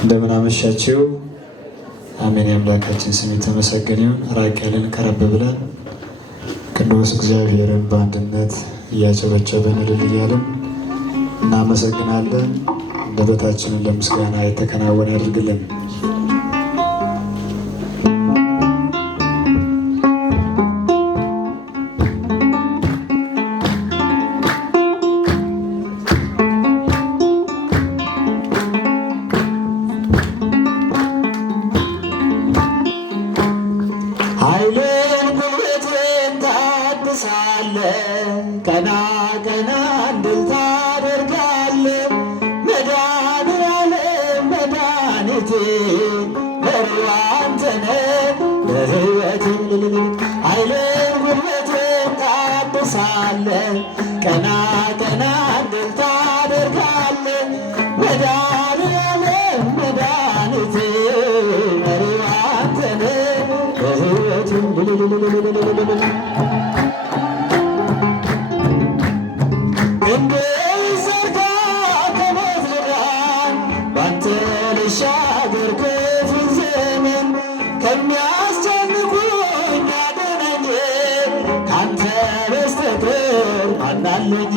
እንደምን አመሻችሁ። አሜን። የአምላካችን ስም የተመሰገነ ይሁን። ራቅ ያለን ቀረብ ብለን ቅዱስ እግዚአብሔርን በአንድነት እያጨበጨበን እልል እያልን እናመሰግናለን። አንደበታችንን ለምስጋና የተከናወነ ያድርግልን። ቀና ቀና እንድል ታደርጋለህ መድኃኔዓለም መድኃኒቴ መሪው አንተ ነህ ለሕይወቴ ኃይሌን ጉልበቴን ታድሳለህ ቀና ቀና እንድል ታደርጋለህ መድኃኔዓለም መድኃኒቴ መሪው አንተ ነህ ለሕይወቴ እንደዘርጋ ከሞት ልዳን ባንተ ልሻገር ክፉን ዘመን ከሚያስጨንቁኝ አድነኝ ካንተ በስተቀር ማን አለኝ?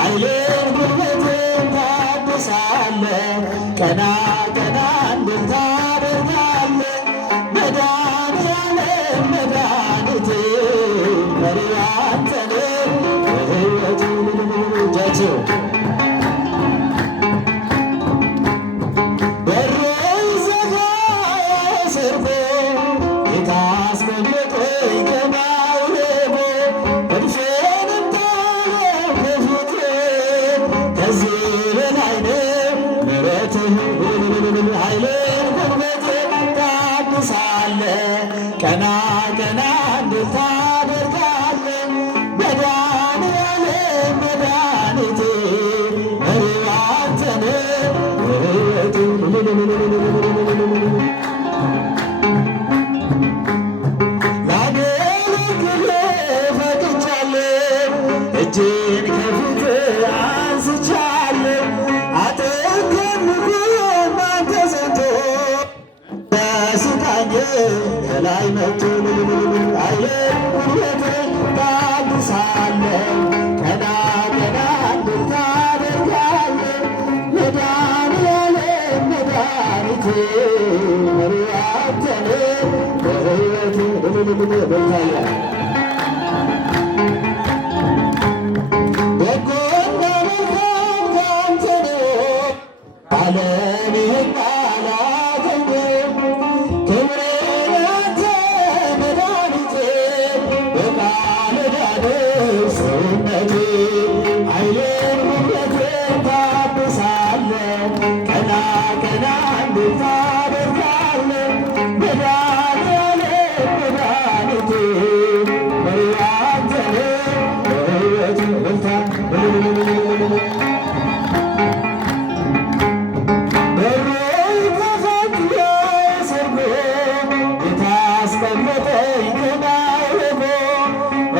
ኃይሌን ጉልበቴን ታድሳለህ ቀና ቀና እንድል ታደርጋለህ መድኃኔዓለም መድኃኒቴ መሪው አንተ ነህ ለሕይወቴ በሩ ይዘጋ ሰርቶ የታስቀመጠኝ ከማውለሞ እድፌንም ጣለው ከፊቴ ከዚህ በላይ ነው ምሕረትህ ኃይሌን ጉልበቴን ታድሳለህ ቀና ቀና እንድል ታደርጋለህ መድኃኔዓለም መድኃኒቴ መሪው አንተ ነህ ለሕይወቴ ላገለግልህ ፈቅጃለሁ እጄን ከፊትህ አንስቻለሁ አጠገብ ጎን አንተ ዘንቶ በስቃኝ ከላይ መጥቶ ኃይሌን ጉልበቴን ታድሳለህ ቀና ቀና እንድል ታደርጋለህ መድኃኔዓለም መድኃኒቴ መሪው አንተ ነህ ለሕይወቴ በጎና መልካም ካንተ ነው ዓለም ይህን አላገኘም ክብሬ ያንተ መድኃኒቴ በቃል ዳነው ሰውነቴ ኃይሌን ጉልበቴን ታድሳለህ ቀና ቀና እንድል ታደርጋለህ መድኃኔዓለም መድኃኒቴ መሪው አንተ ነህ ለሕይወቴ በሩ ይከፈት ሰርጎ የታስቀመጠኝ ከማውለሞ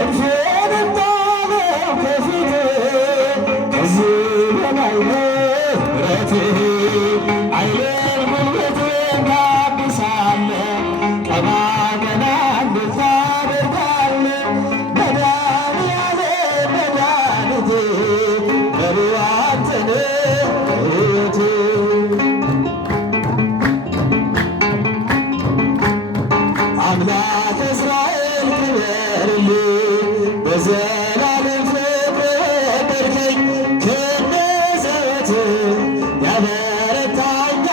እድፌንም ጣለው ከፊቴ ከዚህ በላይ ነው ምሕረትህ ኃይሌን ጉልበቴን ታድሳለህ ቀና ቀና እንድል ታደርጋለህ መድኃኔዓለም መድኃኒቴ መሪው አንተ ነህ ለሕይወቴ አምላክ እስራኤል ክበርልኝ በዘላለም ፍቅር ወደድከኝ ከነዘወትር ያበረታኛል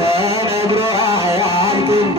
ተነግሮ አያልቅም።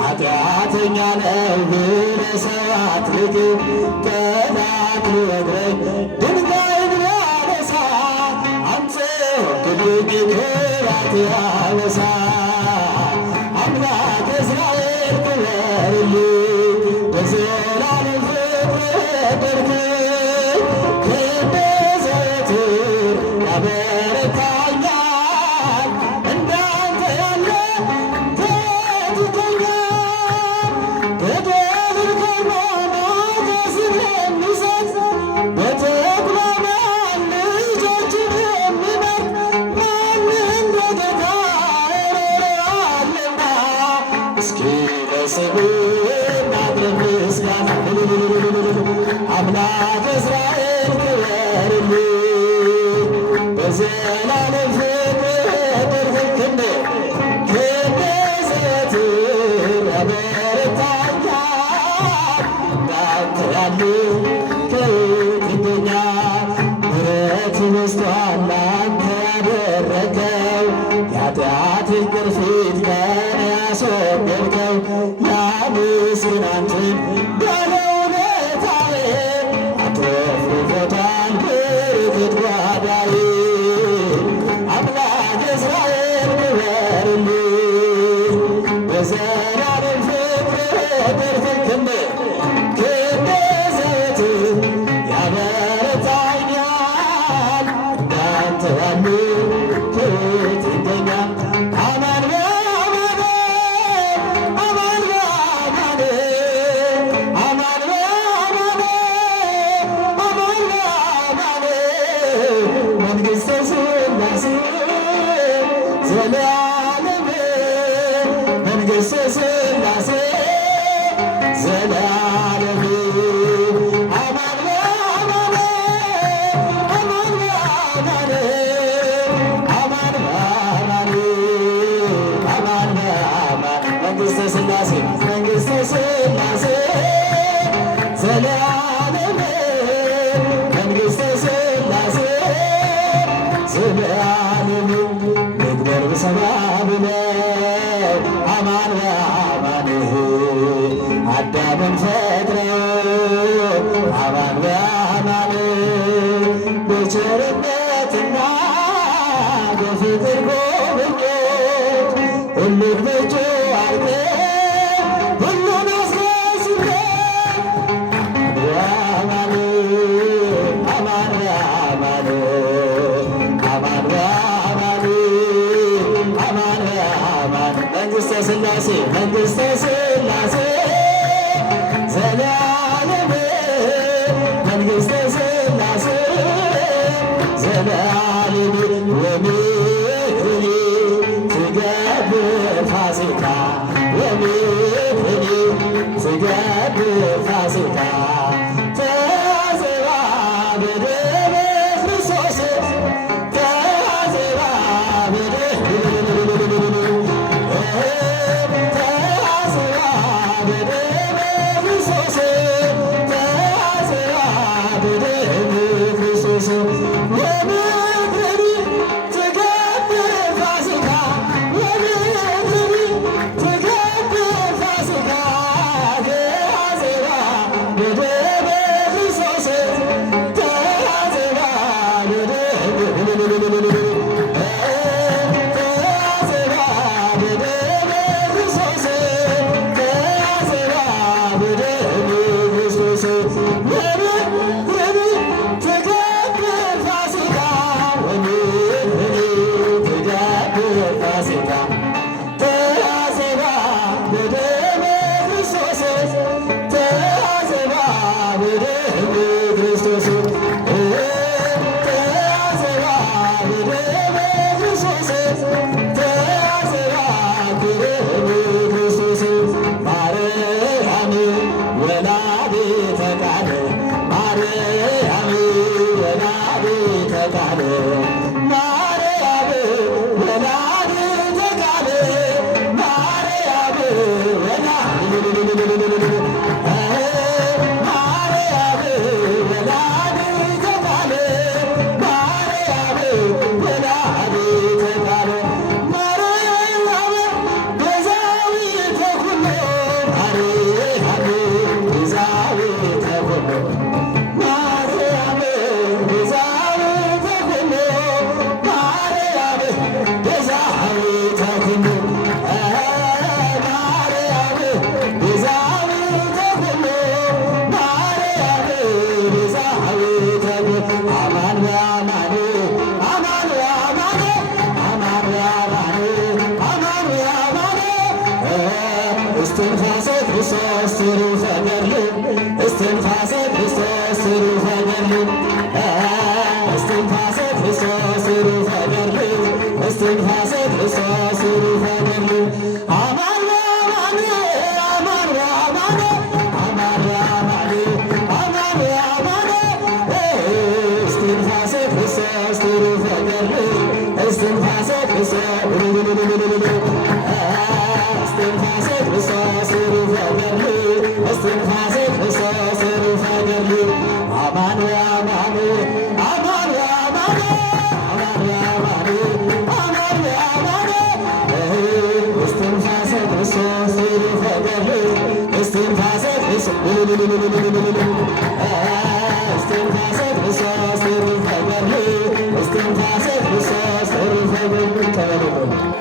ኃጢአተኛ ነው ብለህ ሰው አትልቅም። ጠላት ሊወግረኝ ድንጋይን ቢያነሳ አንተ ወግልኝ ክራት ያበሳ አምላክ እስራኤል ክበርልኝ በዘላለም ፍቅር ወደድከኝ ክንድ ዘወትር ያበረታኛል እንዳንተ ያለ ከየት ይገኛል? ገደልን ከርሞ ሞገስን የሚሰጥ በተድላ መሃል ልጆችን የሚመርጥ ማን እንደ ጌታ አለና እስኪ ለስምህ እናቅርብ ምስጋና አምላክ እስራኤል ክበርልኝ በዘላለም ፍቅር ክንድ ዘወትር ያበረታኛል እንዳንተ ያለ ከየት ይገኛል? ምሕረት በዝቶአል ላንተ ያደረገው የኃጢአትን ቅርፊት ከእኔ ያስወገድከው ላመስግን አንተን ባለውለታዬ አትረፍርፎታል በረከት ጓዳዬ አምላክ እስራኤል ክበርልኝ በዘላለም ፍቅር ወደድከኝ ክንድ ዘወትር ያበረታኛል እንዳንተ ያለ ከየት ይገኛል? አማን በአማን አማን በአማን አማን በአማን አማን በአማን መንግሥተ ሥላሴ ዘላለም መንግሥተ ሥላሴ ዘላለም አማን በአማን አማን በአማን አማን በአማን አማን በአማን መንግሥተ ሥላሴ መንግሥተ ሥላሴ ዘላለም መንግሥተ ሥላሴ ዘላለም ንግበር ብሰባ ብለው አማን በአማን አዳምን ፈጥረው አማን በአማን በቸርነትና በፍቅር ጎብኝት ሁሉን በእጁ አድርገህ ሁሉን አስደስተህ አማን አማን በአማን አማን በአማን አማን በአማን መንግሥተ ሥላሴ መንግሥተ ሥላሴ ዘላለም መንግሥተ ሥላሴ ዘላለም ወምድሪ ትገብር ፋሲካ ወምድሪ ትገብር ፋሲካ ተዘራ በደመ ክርስቶስ ተዘራ በደመ ክርስቶስ ተዘራ በደመ ክርስቶስ ወምድሪ ትገብር ፋሲካ ወምድሪ ትገብር ፋሲካ ተዘራ በደመ እስትንፋሰ ክርስቶስ ትሩፈ ገድሉ እስትንፋሰ ክርስቶስ ትሩፈ ገድሉ እስትንፋሰ ክርስቶስ ትሩፈ ገድሉ እስትንፋሰ ክርስቶስ ትሩፈ ገድሉ አማን አማን አማን አማን አማን አማን አማን እስትንፋሰ ክርስቶስ ትሩፈ ገድሉ እስትንፋሰ ክርስቶስ እስትንፋሰ ክርስቶስ ትሩፈ ገድሉ እስትንፋሰ ክርስቶስ ትሩፈ ገድሉ አማን አማን አማን አማን አማን አማን አማን እስትንፋሰ ክርስቶስ ትሩፈ ገድሉ እስትንፋሰ ክርስቶስ እስትንፋሰ ክርስቶስ ትሩፈ ገድሉ እስትንፋሰ ክርስቶስ ትሩፈ ገድሉ